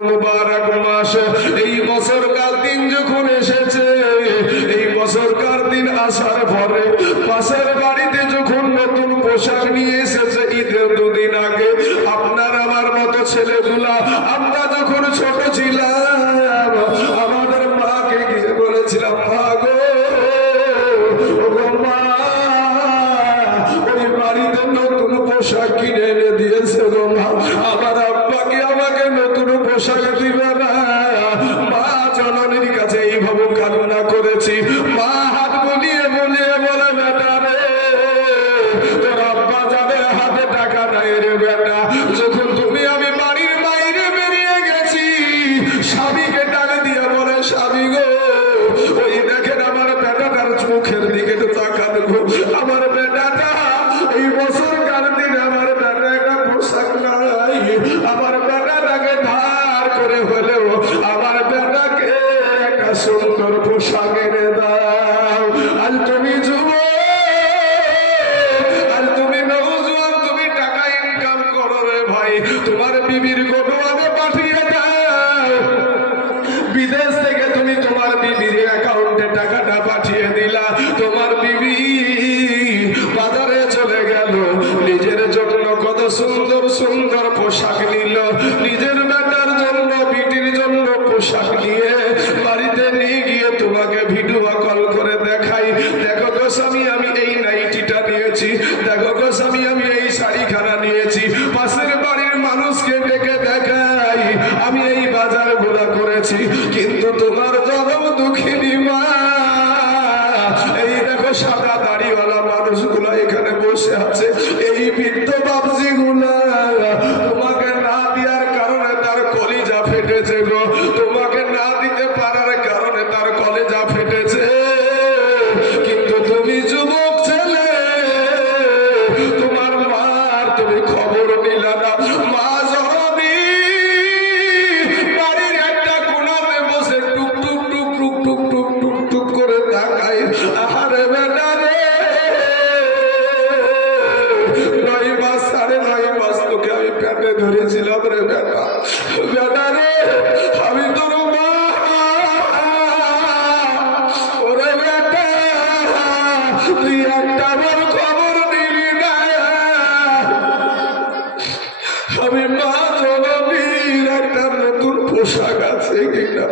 মুবারক মাস, এই বছরকার দিন যখন এসেছে, এই বছরকার দিন আসার পরে পাশের বাড়িতে যখন নতুন পোশাক নিয়ে এসেছে ঈদের দুদিন আগে, আপনার আমার মতো ছেলেগুলা আমরা যখন ছোট ছিলাম আমাদের মাকে গিয়ে বলেছিলাম, মা গো মা, ওই বাড়িতে নতুন পোশাক কিনে এনে দিয়েছে গো মা, আমার আব্বাকে আমাকে নতুন পোশাক দিবে না। মা জননীর কাছে এইভাবে কান্না করেছি, মা হাত বুলিয়ে বুলিয়ে বলে, বেটা রে তোর আব্বা যাবে হাতে টাকা নাই রে বেটা, যখন তুমি আমি বাড়ির বাইরে বেরিয়ে গেছি স্বামীকে টাকা দিয়ে বলে, স্বামী গো ওই দেখেন আমার বেটাটার মুখের দিকে তাকান গো, আমার বেটাটা এই বছর কার দিন আমার বেটা একটা পোশাক নাই, আমার বেটাটাকে ধার করে হলেও আমার বেটাকে একটা সুন্দর পোশাক এনে দাও। আর তুমি যুবক, আর তুমি নওজোয়ান, তুমি টাকা ইনকাম করো রে ভাই, তোমার বিবির কোনো আগে পাঠিয়ে দাও, বিদেশ থেকে তুমি তোমার বিবির অ্যাকাউন্টে টাকাটা পাঠিয়ে দিলা, তোমার বিবি বাজারে চলে গেল, নিজের জন্য কত সুন্দর সুন্দর পোশাক নিল, নিজের বেটার জন্য বিটির জন্য পোশাক নিয়ে বাড়িতে নিয়ে গিয়ে তোমাকে ভিডিও কল করে দেখাই, দেখো গো স্বামী আমি এই নাইটিটা নিয়েছি, দেখো গো স্বামী আমি এই শাড়িখানা নিয়েছি, পাশের বাড়ির মানুষকে ডেকে দেখাই আমি এই বাজার ঘোরা করেছি, কিন্তু তোমার জনম দুঃখিনী মা, এই দেখো সাদা দাড়িওয়ালা মানুষগুলো এখানে বসে আছে, এই বৃদ্ধ বাবজি গুলা তোমাকে না দেওয়ার কারণে তার কলিজা ফেটেছে গো, তোমাকে না দিতে পারার কারণে তার কলিজা ফেটেছে, কিন্তু তুমি যুবক ছেলে, তোমার মার তুমি খবর নিলা না, মা জননী বাড়ির একটা কোণাতে বসে টুক টুক টুক টুক টুক টুক টুক টুক করে তাকাই, আরে বেটা রে 9 মাস 9.5 মাস তোকে আমি পেটে ধরেছিলাম রে বেটা, বেটা রে আমি তোর মা, ওরে বেটা তুই একটা আমার খবর নিলি না, আমি মা জননীর একটা নতুন পোশাক আছে কিনা,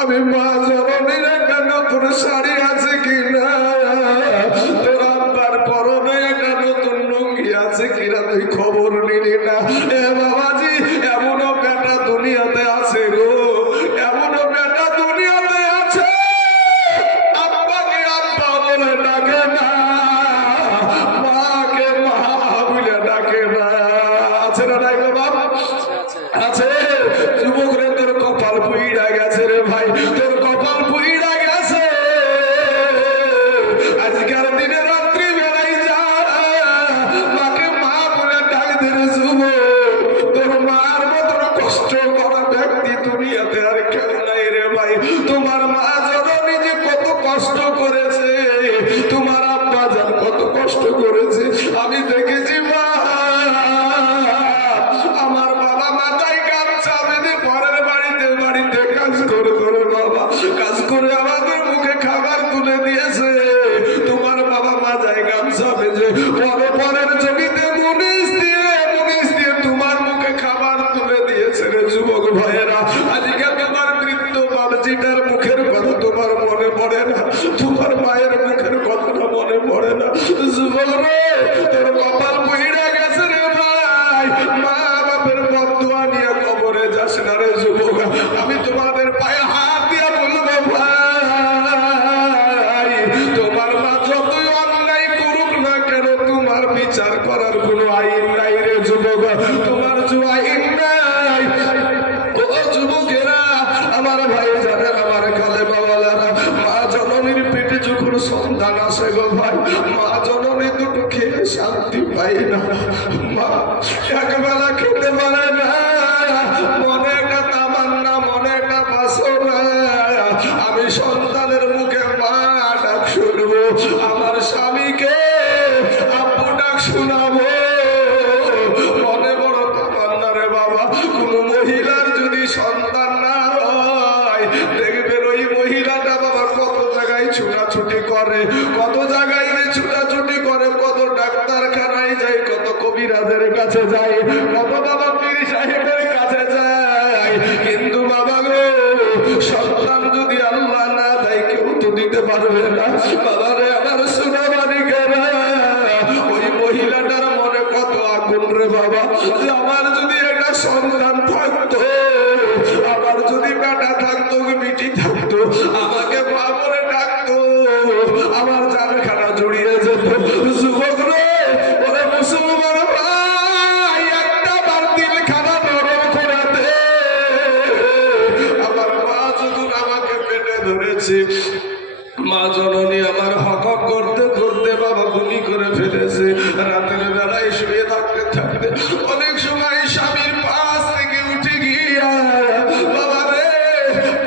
আমি মা জননীর একটা নতুন শাড়ি আছে কিনা, তোর আব্বার পরনে একটা নতুন লুঙ্গি আছে কিনা তুই খবর নিলি না। এ বাবাজি এমনও বেটা দুনিয়াতে আছে গো, এমনও বেটা দুনিয়াতে আছে আব্বাকে আব্বা বলে ডাকে না, মাকে মা বলে ডাকে না, আছে না নাই গো বাবা? আছে। যুবক রে তোর কপাল পুইড়া গেছে রে ভাই, তোর কপাল পুইড়া গেছে, আজকের দিনে রাত্রি বেলায় যা মাকে মা বলে ডাক দে রে যুবক, তোর মার মতন কষ্ট করা ব্যক্তি দুনিয়াতে আর কেউ নাই রে ভাই, তোমার মা জননী যে কত কষ্ট করেছে, তোমার আব্বা জান কত কষ্ট করেছে আমি দেখেছি মা, আমার বাবা মাথায় গামছা বেঁধে পরের বাড়িতে বাড়িতে কাজ করে করে বাবা কাজ করে আমাদের মুখে খাবার তুলে দিয়েছে, তোমার বাবা মাথায় গামছা বেঁধে পরের জমিতে মুনিশ দিয়ে তোমার মুখে খাবার তুলে দিয়েছে রে যুবক ভাইয়েরা, আজকে তোমার বৃদ্ধ বাবজিটার মুখের কথা তোমার মনে পড়ে না, তোমার মায়ের মুখের কথাটা মনে পড়ে না, যুবক রে তোর কপাল পুইড়া গেছে রে ভাই, মা বাপের বদদুয়া নিয়ে কবরে যাস না রে যুবক, আমি তোমাদের পায়ে হাত দিয়ে বলবো ভাই, তোমার মা যতই অন্যায় করুক না কেন তোমার বিচার করার কোনো আইন নাই রে যুবক, তোমার যে আইন নাই। ও যুবকেরা আমার ভাই যাদের আমার কালে বাবালারা, মা জননীর পেটে যখন সন্তান আসে গো ভাই, মা জননী দুটো খেয়ে শান্তি পাই না, মা একবেলা খেতে পারে না, মনে একটা তামান্না মনে একটা বাসনা, আমি সন্তানের মুখে মা ডাক শুনবো, আমার স্বামীকে আব্বু ডাক শোনাবো, মনে বড় তামান্না রে বাবা, কোন মহিলার যদি দেখবেন ওই মহিলাটা বাবা কত জায়গায় ছুটাছুটি করে, কত জায়গায় ছুটাছুটি করে, কত ডাক্তারখানায় যায়, কত কবিরাজের কাছে যায়, কত বাবা পীর সাহেবের কাছে যায়, কিন্তু বাবা গো সন্তান যদি আল্লাহ না দেয় কেউ তো দিতে পারবে না। বাবা রে আমার সোনামানি কেনা, ওই মহিলাটার মনে কত আগুন রে বাবা, যে আমার যদি একটা সন্তান থাকতো, আমার যদি বেটা থাকতো, বিটি থাকতো, আমাকে মা বলে ডাকতো, আমার জানখানা জড়িয়ে যেত। যুবক রে, ওরে মুসলমান ভাই, একটা বার দিলখানা নরম করে দে। আমার মা যখন আমাকে পেটে ধরেছে, মা জননী আমার হক হক করতে করতে বাবা গুলি করে ফেলেছে। রাতের বেলায় শুয়ে থাকতে থাকতে অনেক সময় স্বামীর পাশ থেকে উঠে গিয়া বাবা রে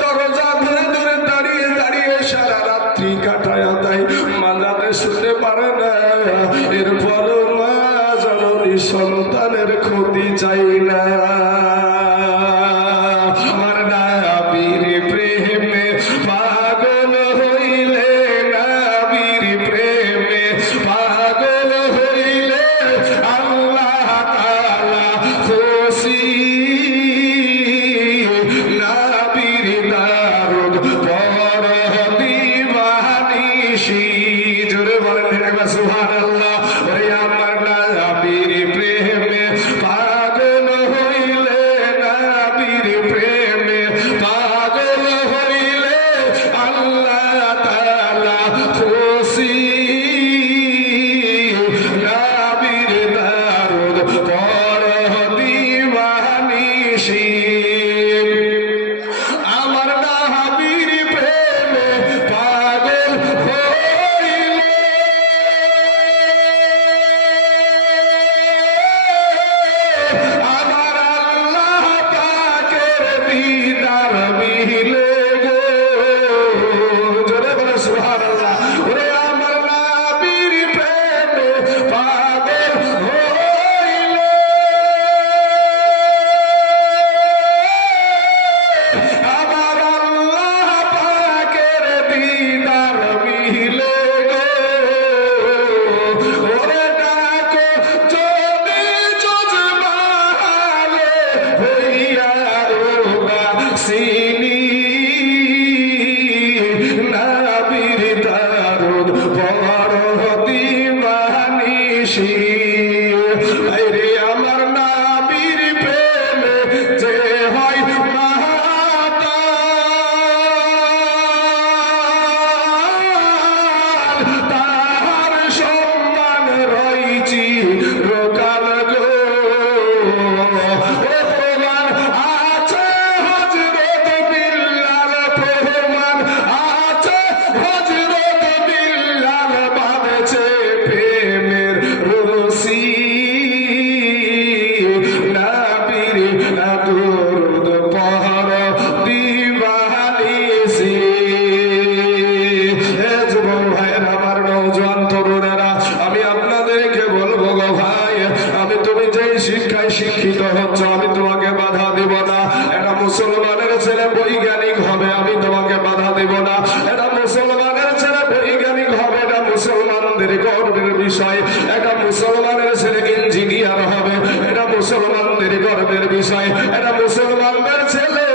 দরজা ধরে ধরে দাঁড়িয়ে দাঁড়িয়ে সারা রাত্রি কাটায় দেয়। মা যাতে শুনতে পারে না, এরপর মা জননী সন্তানের ক্ষতি চাই না। আমার নাবির প্রেমে পাগল হইলে, নাবির প্রেমে পাগল হইলে আল্লাহ তাআলা খুশি। নাবির দারুদ পর দিবানিশি, জোরে বলেন একবার সুবহানাল্লাহ। ওরে আমার নাবির প্রেমে পাগল হইলে, নাবির প্রেমে পাগল হইলে আল্লাহ তাআলা খুশি। নাবির দারুদ পর দিবানিশি, আমার নাবির প্রেমে পাগল হইলে আমার আল্লাহ পাকের দিদার মিলে গো। জোরে বলে সুবহানাল্লাহ। ওরে আমার নাবির প্রেমে পাগল হইলে আমার আল্লাহ পাকের দিদার মিলে গো। ওরে ডাকো যদি জজমালে হইয়া সিনি, নাবির দারুদ পর দিবানিশি। আরে আমার নাবির প্রেমে যে হয় মাতাল, তাহার সম্মান রইছি রোকাল গো। প্রমাণ আছে হযরত বিল্লাল, প্রমাণ আছে হযরত বিল্লাল বাঁধেছে প্রেমের রশি। নাবির দারুদ পর দিবানিশি। হে যুবক ভাইয়েরা, আমার নওজোয়ান তরুণেরা, আমি আপনাদেরকে বলবো গো ভাই, আমি তুমি যেই শিক্ষায় শিক্ষিত হচ্ছ আমি তোমাকে বাধা দিব না। এটা মুসলমানের ছেলে বৈজ্ঞানিক হবে, আমি তোমাকে বাধা দিব না। এটা মুসলমানের ছেলে বৈজ্ঞানিক হবে, এটা মুসলমানদের গর্বের বিষয়। এটা মুসলমানের ছেলে ইঞ্জিনিয়ার হবে, এটা মুসলমানদের গর্বের বিষয়। এটা মুসলমানদের ছেলে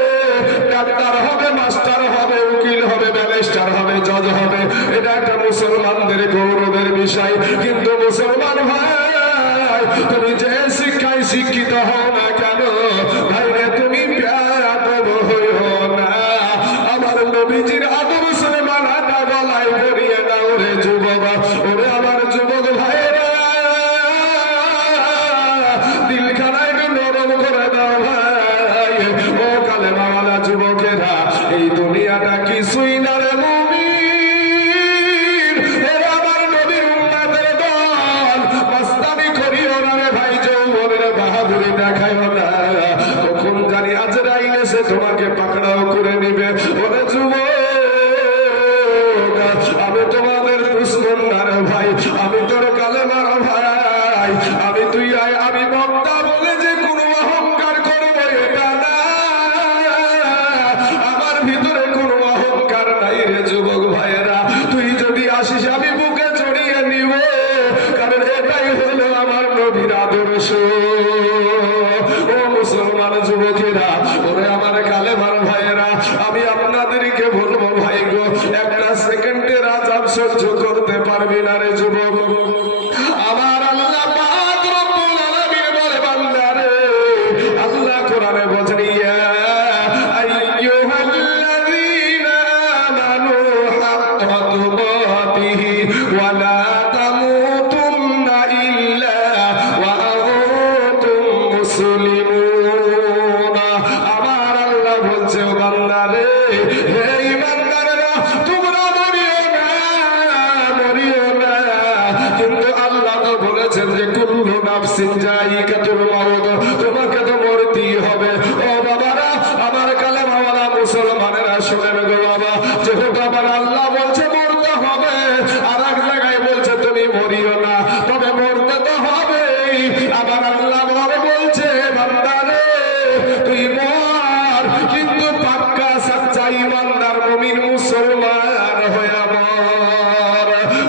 ডাক্তার হবে, মাস্টার হবে, উকিল হবে, ব্যারিস্টার হবে, জজ হবে, এটা একটা মুসলমানদের গৌরবের বিষয়। কিন্তু মুসলমান ভাই, তুমি যে শিক্ষায় শিক্ষিত হও না কেন ভাইরে, তুমি বেয়াদব হইও না। আমার নবীজির আদর্শ মানাটা গলায় পরিয়ে দাও রে যুবক। ওরে আমার যুবক ভাইরা, দিলখানা একটু নরম করে দাও ভাই। ও কালেমাওয়ালা যুবকেরা, এই দুনিয়াটা কিছুই না রে মুমিন। এরা আমার নবীর উম্মতের দল, মাস্তানি করিও না রে ভাই, যৌবনের বাহাদুরি দেখাইও না। কখন জানি আজরাইল এসে তোমাকে পাকড়াও করে নিবে। ওরে যুবক, আমি তোমাদের দুশমন না রে ভাই, আমি তোর কালেমার ভাই। আমি তুই আয়, আমি বক্তা বলে যে কোনো অহংকার করবো এটা না। আমার ভিতরে নাই রে যুবক ভাইয়েরা, তুই যদি আসিস আমি বুকে জড়িয়ে নিব, কারণ এটাই হলো আমার নবীর আদর্শ। ও মুসলমান যুবকেরা, ওরে আমার কালেমার ভাইয়েরা, আমি আপনাদেরকে বলবো ভাই গো, একটা সেকেন্ডের আযাব সহ্য করতে পারবি না রে যুবক। আমার আল্লাহ পাক রব্বুল আলামিন বলে বান্দা রে, আল্লাহ কোরআনে বলেন ইয়া আইয়ুহাল্লাযীনা আমানু হাক্কা তুকাতিহি ওয়া লা তামুতুন্না ইল্লা ওয়া আনতুম মুসলিমুন। আমার আল্লাহ বলছে ও বান্দা রে, হে ঈমানদারেরা, তোমরা মরিও না, মরিও না, কিন্তু আল্লাহ তো বলেছেন যে কুল্লু নাফসিন যায়িকাতুল মাউত, তোমাকে তো মরতেই হবে। ও বাবারা, আমার কালেমাওয়ালা মুসলমানেরা শোনেন গো বাবা, যেহেতু আমার আল্লাহ বলছে মরতে হবে, আর এক জায়গায় বলছে তুমি মরিও না, তবে মরতে তো হবেই। আমার আল্লাহ বলছে বান্দা রে, তুই মর, কিন্তু পাক্কা সাচ্চা ইমানদার মুমিন মুসলমান হয়ে মর,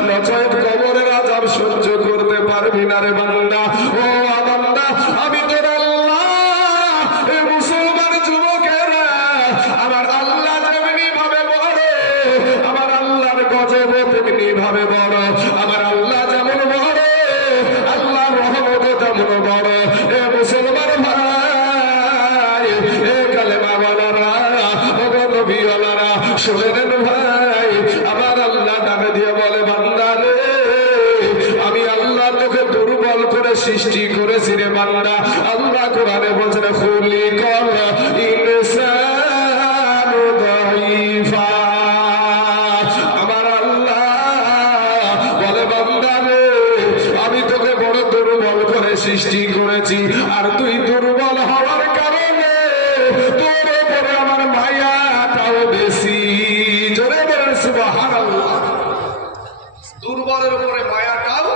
নচেৎ কবরের আযাব সহ্য করতে পারবি না রে বান্দা। ও বান্দা, আমি তোর আল্লাহ। এ মুসলমান যুবকেরা, আমার আল্লাহ যেমনি ভাবে বড়, আমার আল্লাহর গজব তেমনি ভাবে বড়, আমার আল্লাহ যেমন বড়, আল্লাহর রহমত তেমন বড়। এ মুসলমান ভাই, এ কালেমাওয়ালারা, ও নবীওয়ালারা, শুনে নেন ভাই, আমার আল্লাহ ডাকে দিয়ে বলে বান্দা রে, আমি আল্লাহ তোকে দুর্বল করে সৃষ্টি করেছি রে বান্দা। আল্লাহ কোরআনে বলছেন খুলিকাল ইনসানু দাঈফা। আমার আল্লাহ বলে বান্দা রে, আমি তোকে বড় দুর্বল করে সৃষ্টি করেছি, আর তুই দুর্বল হওয়ার কারণে তোর উপরে আমার মায়াটাও বেশি। জোরে বলেন সুবহানাল্লাহ। দুর্বলের উপরে মায়াটাও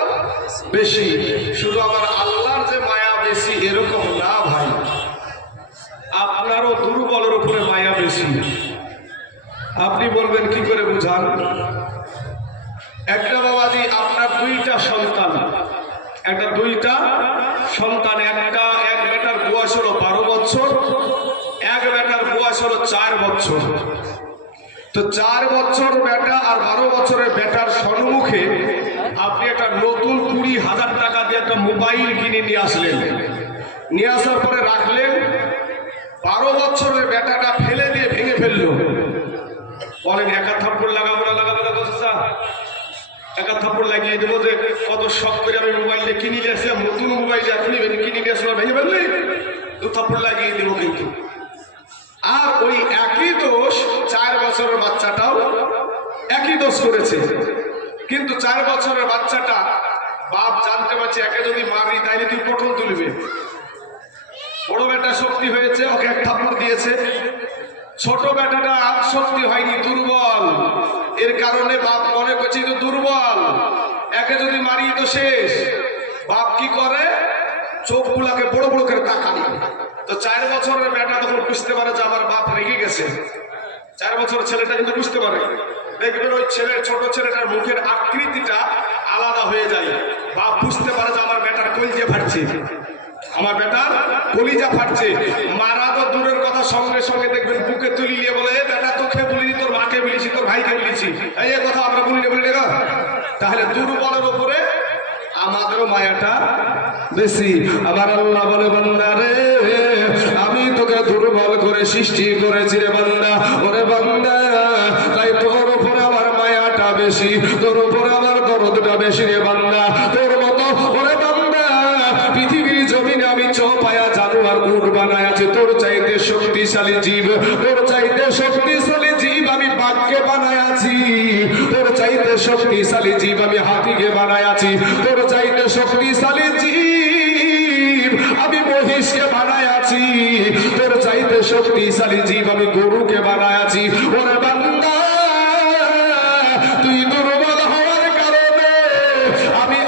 বেশি। শুধু আমার আল্লাহর যে মায়া বেশি এরকম না ভাই, আপনারও দুর্বলের উপরে মায়া বেশি। আপনি বলবেন কি করে বুঝান? একটা বাবাজি, আপনার দুইটা সন্তান, একটা দুইটা সন্তান, একটা এক বেটার বয়স হলো 12 বছর, এক বেটার বয়স হলো 4 বছর। তো 4 বছর বেটা আর 12 বছরের বেটার সম্মুখে আপনি একটা নতুন 20,000 টাকা দিয়ে একটা মোবাইল কিনে নিয়ে আসলেন। নিয়ে আসার পরে রাখলেন, 12 বছরের বেটাটা ফেলে দিয়ে ভেঙে ফেললো। বলেন একা থাপ্পড় লাগাবো না লাগাবো না? একা থাপ্পড় লাগিয়ে দেবো যে কত শখ করে আমি মোবাইলটা কিনে নিয়ে আসলাম, নতুন মোবাইল আপনি কিনে নিয়ে আসলাম, ভেঙে ফেললে 2 থাপ্পড় লাগিয়ে দেবো। কিন্তু আর ওই একই দোষ 4 বছরের বাচ্চাটাও একই দোষ করেছে। কিন্তু 4 বছরের বাচ্চাটা বাপ জানতে পারছে একে যদি মারি তাইলে তুই পটল তুলবে। বড় বেটা শক্তি হয়েছে, ওকে এক থাপ্পড় দিয়েছে। ছোট বেটাটা শক্তি হয়নি, দুর্বল। এর কারণে বাপ মনে করছে তো দুর্বল, একে যদি মারি তো শেষ। বাপ কি করে, চোখগুলাকে বড় বড় করে তাকানি। তো 4 বছরের বেটা তখন বুঝতে পারে যে আমার বাপ রেগে গেছে। 4 বছরের ছেলেটা কিন্তু বুঝতে পারে। দেখবেন ওই ছেলের, ছোট ছেলেটার মুখের আকৃতিটা আলাদা হয়ে যায়। বাপ বুঝতে পারে যে আমার বেটার কলিজা ফাটছে, আমার বেটার কলিজা ফাটছে। মারা তো দূরের কথা, সঙ্গে সঙ্গে দেখবেন বুকে তুলি নিয়ে বলে, বেটা তোকে বলিনি, তোর মাকে বলেছি, তোর ভাইকে বলেছি, এই কথা আমরা বলি না, বলি না। তাহলে দুর্বলের উপরে আমাদেরও মায়াটা বেশি। আবার আল্লাহ বলে বান্দা রে, আমি তোকে দুর্বল করে সৃষ্টি করেছি রে বান্দা। ওরে বান্দা, তাই তোর উপরে আমার মায়াটা বেশি, তোর উপরে আমার দরদটা বেশি রে বান্দা। তোর মতো ওরে বান্দা পৃথিবীর জমিনে আমি চৌপায়া জানোয়ার উট বানায় আছে, তোর চাইতে শক্তিশালী জীব, তোর চাইতে শক্তিশালী জীব আমি বাঘকে বানায় আছি, তোর চাইতে শক্তিশালী জীব আমি হাতিকে বানায় আছি, তোর চাইতে শক্তিশালী জীব আমি মহিষকে বানায় আছি, তোর চাইতে শক্তিশালী জীব আমি গরুকে বানায় আছি। ওরে বান্দা, তুই দুর্বল হওয়ার কারণে আমি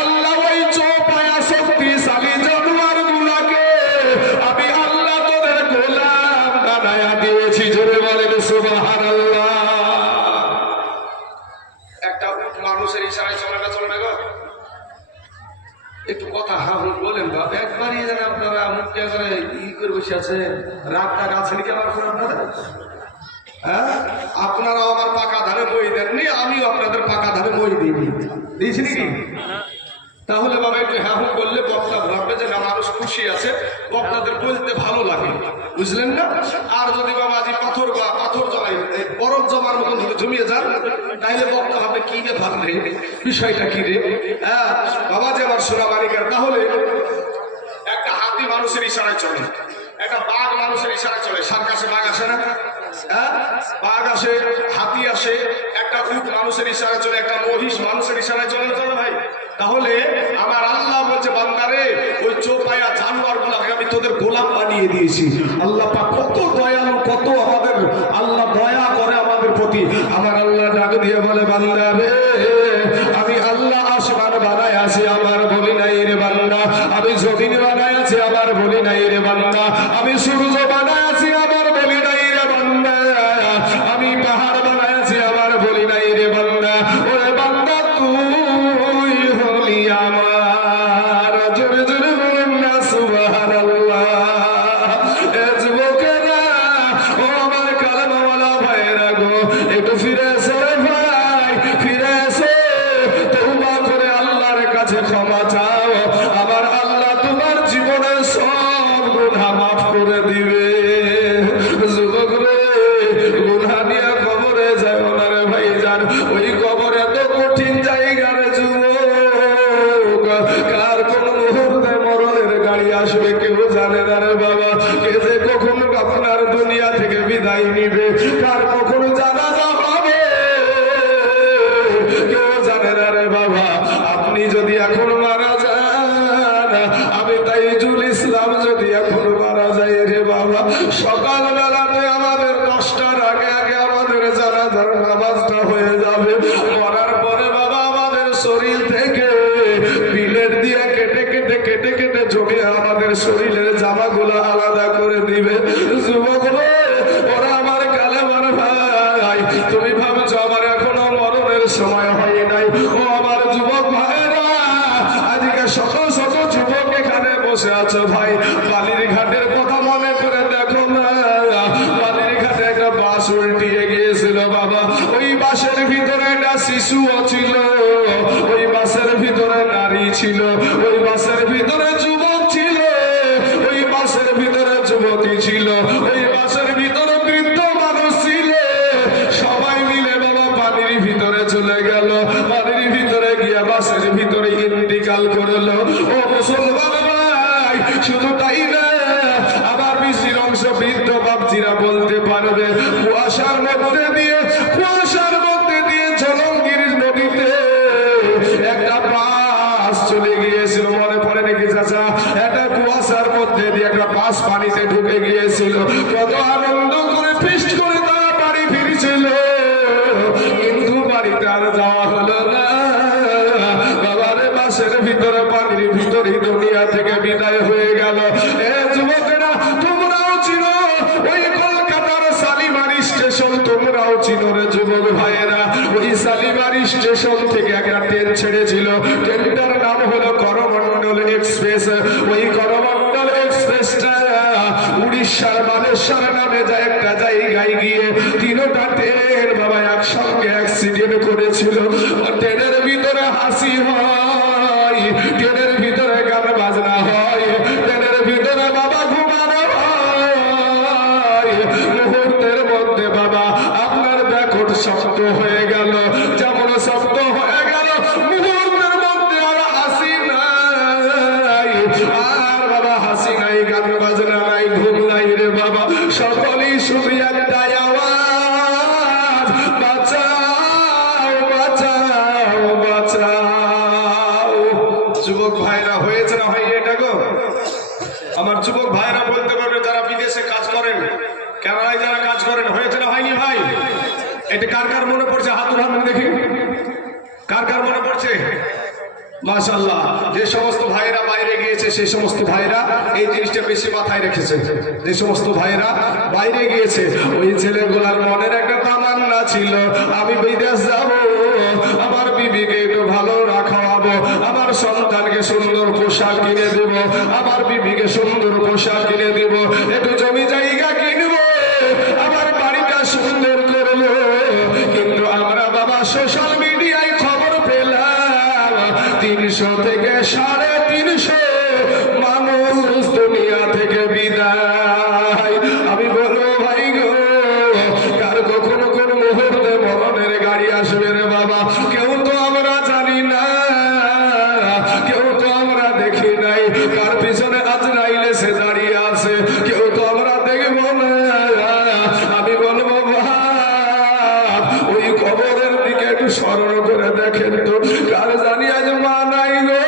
আল্লাহ ওই চৌপায়া শক্তিশালী জানোয়ার গুলাকে আমি আল্লাহ তোদের গোলাম কি ই করে বসে আছে, রাগটা গাছে নাকি আমার উপর আপনাদের? হ্যাঁ, আপনারাও আমার পাকা ধারে বই দেননি, আমিও আপনাদের পাকা ধারে বই দিইনি, দিয়েছি নাকি? তাহলে বাবা একটু হ্যাঁ হুঁ করলে বক্তা ভাববে যে না মানুষ খুশি আছে, বক্তাদের বলতে ভালো লাগে, বুঝলেন না? আর যদি বাবা আজ পাথর বা পাথর জমাই বরফ জমার মতন ধরে জমিয়ে যান, তাইলে বক্তা ভাববে কি রে ভাবলে বিষয়টা কি রে। হ্যাঁ বাবা যে আমার সোনা বালিকার, তাহলে একটা হাতি মানুষের ইশারায় চলে, একটা বাঘ মানুষের ইশারায় চলে, সার্কাসে বাঘ আসে না? হ্যাঁ, বাঘ আসে, হাতি আসে, একটা উট মানুষের ইশারায় চলে, একটা মহিষ মানুষের ইশারায় চলে চলে ভাই। তাহলে আমার আল্লাহ বলছে বান্দারে ওই চোপায়া জানোয়ার গুলাকে আমি তোদের গোলাম বানিয়ে দিয়েছি। আল্লাহ পাক কত দয়ালু, কত আমাদের আল্লাহ দয়া করে আমাদের প্রতি। আমার আল্লাহ ডাক দিয়ে বলে বান্দারে আমি আল্লাহ আসমান বানায় আছি, আমার বলি নাই রে বান্দা, আমি জমিন বানায় আছি, আমার বলি নাই রে বান্দা, আমি সূর্য বানায় আছি, আমার বলি নাই রে বান্দা, আমি পাহাড় বানায় আছি, আমার বলি নাই রে বান্দা। ওরে বান্দা তুই হলি আমার, জোরে জোরে বলেন না সুবহানাল্লাহ। এ যুবকেরা, ও আমার কালেমাওয়ালা ভাইয়েরা গো, একটু ফিরে এসো রে ভাই, ফিরে এসো, তওবা করে আল্লাহর কাছে ক্ষমা চাও, আমার আল্লাহ তোমার জীবনের সব গুনাহ মাফ করে দিবে। যুবক রে, গুনাহ নিয়ে কবরে যাও না রে ভাইজান, ওই কবরে তো কঠিন জায়গা রে যুবক, কার কোন মুহূর্তে মরণের গাড়ি আসবে কেউ জানে না রে বাবা, কে যে কখন আপনার দুনিয়া থেকে বিদায় নিবে, কার কখন জানাজা হবে কেউ জানে না রে বাবা। আপনি যদি এখন মারা যান, আমি তাইজুল ইসলাম যদি এখন মারা যায় রে বাবা, সকাল বেলাতে আমাদের 10টার আগে আগে আমাদের জানাজার নামাজটা হয়ে যাবে। মরার পরে বাবা আমাদের শরীর থেকে বিলেট দিয়ে কেটে কেটে কেটে কেটে জমিয়ে আমাদের শরীরের জামাগুলো আলাদা করে দিবে। যুবক রে, ওরা আমার কালেমার ভাই, তুমি ভাবছো আমার এখনো মরণের সময় হয় নাই। ও আমার যুবক ভাইরা, আজকে শত শত যুবক এখানে বসে আছো ভাই, বালির ঘাটের কথা মনে করে দেখো না। বালির ঘাটে একটা বাস উল্টিয়ে গিয়েছিল বাবা, ওই বাসের ভিতরে একটা শিশুও ছিল, ওই বাসের ভিতরে নারী ছিল, ওই বাসের ভিতরে যুবক ছিল, ওই বাসের ভিতরে যুবতী ছিল, ওই বাসের ভিতরে বৃদ্ধ মানুষ ছিল। সবাই মিলে বাবা পানির ভিতরে চলে গেল, পানির ভিতরে গিয়ে বাসের ভিতরে ইন্তিকাল করলো। ও মুসলমান ভাই, শুধু তাই না, আবার বেশির অংশ বৃদ্ধ বাপজিরা বলতে পারবে, কুয়াশার মধ্যে দিয়ে ঝলঙ্গির নদীতে একটা বাস চলে গিয়েছিল, মনে পড়ে নাকি চাচা? একটা কুয়াশার মধ্যে দিয়ে একটা বাস পানিতে ঢুকে গিয়েছিল, কত আনন্দ করে ফিস্ট করে তারা বাড়ি ফিরছিল, কিন্তু বাড়িতে আর যাওয়া হলো না। বাবারে, বাসের ভিতরে পানির ভিতরে দুনিয়া থেকে বিদায় হয়ে গেল। এ যুবকেরা, তোমরাও চিনো ওই কলকাতার শালিমারি স্টেশন, তোমরাও চিনো রে যুবক ভাইয়েরা। ওই শালিমারি স্টেশন থেকে একটা ট্রেন ছেড়েছিল, ট্রেনটার নাম হলো করমণ্ডল এক্সপ্রেস। ওই করমণ্ডল এক্সপ্রেসটা উড়িষ্যার বালেশ্বর নামে যায় একটা জায়গায় গিয়ে 3টা ট্রেন বাবা একসঙ্গে অ্যাক্সিডেন্ট করেছিল। ট্রেনের ভিতরে হাসি হয়, ট্রেনের ভিতরে গান বাজনা হয়, ট্রেনের ভিতরে বাবা ঘুমানো হয়। মুহূর্তের মধ্যে বাবা আপনার ব্যাকট শব্দ হয়ে গেল, যেমন শব্দ হয়ে গেল, মুহূর্তের মধ্যে আর হাসি নাই, আর বাবা হাসি নাই, গান বাজনা নাই, ঘুম নাই রে বাবা, সকলেই শুধু একটাই আওয়াজ, বাঁচাও বাঁচাও বাঁচাও। যুবক ভাইরা, হয়েছে না ভাই এটা গো? আমার যুবক ভাইরা বলতে পারবে যারা বিদেশে কাজ করেন, কেরালায় যারা কাজ করেন, হয়েছে না হয়নি ভাই? এটা কার কার মনে পড়ছে? হাত উঠান দেখি, কার কার মনে পড়ছে? মাশাআল্লাহ। যে সমস্ত ভাইরা বাইরে গিয়েছে সেই সমস্ত ভাইরা এই জিনিসটা বেশি মাথায় রেখেছে। যে সমস্ত ভাইরা বাইরে গিয়েছে, ওই ছেলেগুলার মনের একটা তামান্না ছিল, আমি বিদেশ যাব, আমার বিবিকে একটু ভালো রাখাবো, আমার সন্তানকে সুন্দর পোশাক কিনে দেব, আমার বিবিকে সুন্দর পোশাক কিনে দিব, একটু জমি জায়গা কিনবো, আমার বাড়িটা সুন্দর করবো। কিন্তু আমরা বাবা সোশ্যাল মিডিয়ায় খবর পেলাম 300 থেকে 350 মানুষ দুনিয়া থেকে বিদায়। আমি বলবো ভাই গো, কার কখন কোন মুহূর্তে মরণের গাড়ি আসবে রে বাবা, কেউ তো আমরা জানি না, কেউ তো আমরা দেখি নাই, কার পিছনে আজরাইল এসে দাঁড়িয়ে আছে কেউ তো আমরা দেখবো না। আমি বলবো ভাই, ওই কবরের দিকে একটু স্মরণ করে দেখেন তো, কার জানি আজ মা নাই গো,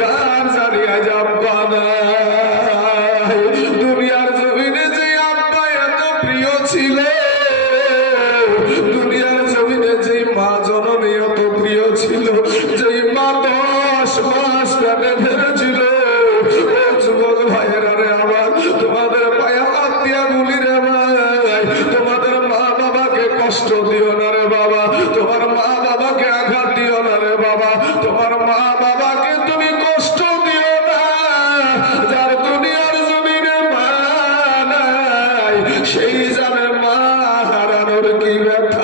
কার জানি আজ আব্বা নাই। দুনিয়ার জমিনে যে আব্বা এত প্রিয় ছিল, দুনিয়ার জমিনে যে মা জননী এত প্রিয় ছিল, যে মা 10 মাস পেটে ধরেছিল। যুবক ভাইয়েরা রে আমার, তোমাদের পায়ে হাত দিয়া বলি রে ভাই, তোমাদের মা বাবাকে কষ্ট দিও না রে বাবা, তোমার মা বাবাকে আঘাত দিও না রে বাবা, তোমার মা বাবাকে তুমি কষ্ট দিও না। যার দুনিয়ার জমিনে মা নাই, সেই জানে মা হারানোর কি ব্যথা।